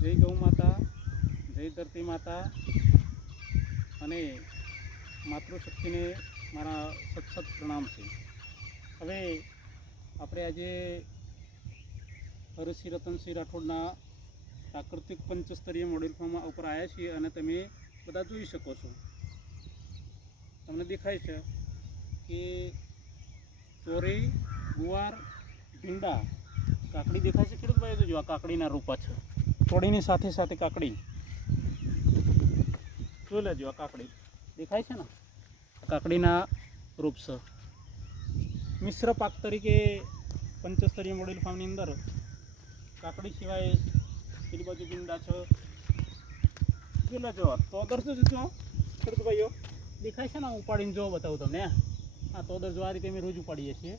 જય ગૌ માતા, જય ધરતી માતા. અને માતૃશક્તિને મારા સત સત પ્રણામ છે. હવે આપણે આજે હરસિંહ રતનસિંહ રાઠોડના પ્રાકૃતિક પંચસ્તરીય મોડેલ ફોર્મ ઉપર આવ્યા છીએ અને તમે બધા જોઈ શકો છો. તમને દેખાય છે કે ચોરી, ગુવાર, ભીંડા, કાકડી દેખાય છે? ખેડૂત ભાઈ જો આ કાકડીના રૂપા છે. ચોળીની સાથે સાથે કાકડી. જોઈ લેજો આ કાકડી. દેખાય છે ને? કાકડીના રૂપ છે મિશ્ર પાક તરીકે પંચસ્તરીય મોડેલ ફાર્મની અંદર કાકડી સિવાય પેલી બાજુ ભીંડા છે. જોઈ લેજો તો દર્શો જો ખેડૂત ભાઈઓ દેખાય છે ને ઉપાડીને જો બતાવું તમને આ તોદર જો આ રીતે અમે રોજ ઉપાડીએ છીએ.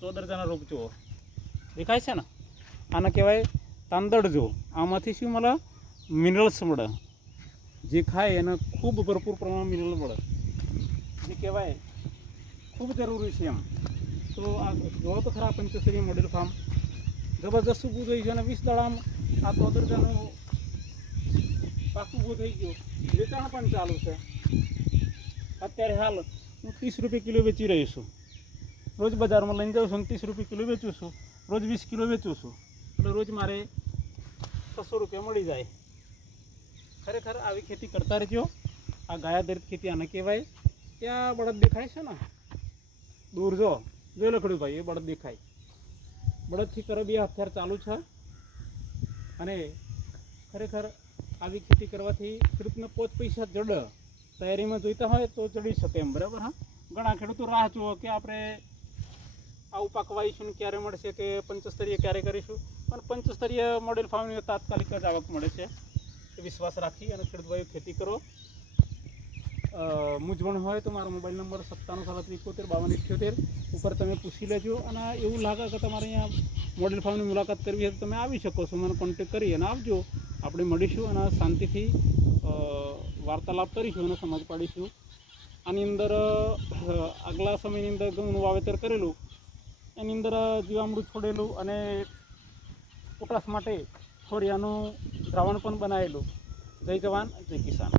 ચોદરજાના રોપ જુઓ. દેખાય છે ને? આને કહેવાય તાંદળ જો. આમાંથી શું મળે? મિનરલ્સ મળે. જે ખાય એને ખૂબ ભરપૂર પ્રમાણમાં મિનરલ મળે. જે કહેવાય ખૂબ જરૂરી છે એમ. તો આ જોવો તો ખરા પંચસ્તરીય મોડેલ ફાર્મ જબરજસ્ત ઊભું થઈ ગયું અને વીસ દાડામાં આ ચોદરજાનું પાક ઊભું થઈ ગયું. વેચાણ પણ ચાલુ છે. અત્યારે હાલ હું ત્રીસ રૂપિયા કિલો વેચી રહ્યો છું. રોજ બજારમાં લઈને જાઉં છું ત્રીસ રૂપિયા કિલો વેચું છું. રોજ વીસ કિલો વેચું છું. એટલે રોજ મારે છસો રૂપિયા મળી જાય. ખરેખર આવી ખેતી કરતા રહેજો. આ ગાયા દરિત ખેતી આને કહેવાય. ત્યાં બળદ દેખાય છે ને? દૂર જો, જોઈ લખડ્યું ભાઈ એ બળદ દેખાય. બળદથી કરબી હથિયાર ચાલુ છે. અને ખરેખર આવી ખેતી કરવાથી ખેડૂતને પોચ પૈસા જડ. તૈયારીમાં જોઈતા હોય તો ચડી શકે એમ, બરાબર, હા? ઘણા ખેડૂતો રાહ જુઓ કે આપણે આવું પાકવાઈશું ક્યારે મળશે કે પંચસ્તરીય ક્યારે કરીશું? પણ પંચસ્તરીય મોડેલ ફાર્મની તાત્કાલિક જ આવક મળે છે. વિશ્વાસ રાખી અને ખેડૂતભાઈ ખેતી કરો. મૂંઝવણ હોય તો મારો મોબાઈલ નંબર સત્તાણું સાડત્રીસ એકોતેર બાવન ઇઠ્યોતેર ઉપર તમે પૂછી લેજો અને એવું લાગે કે તમારે અહીંયા મોડેલ ફાર્મની મુલાકાત કરવી હોય તો તમે આવી શકો છો. મને કોન્ટેક કરી અને આવજો. આપણે મળીશું અને શાંતિથી વાર્તાલાપ કરીશું અને સમજ પાડીશું. આની અંદર આગલા સમયની અંદર ઘઉંનું વાવેતર કરેલું. એની અંદર જીવામૃત છોડેલું અને પોટાશ માટે ફોરિયાનું દ્રાવણ પણ બનાવેલું. જય જવાન જય કિસાન.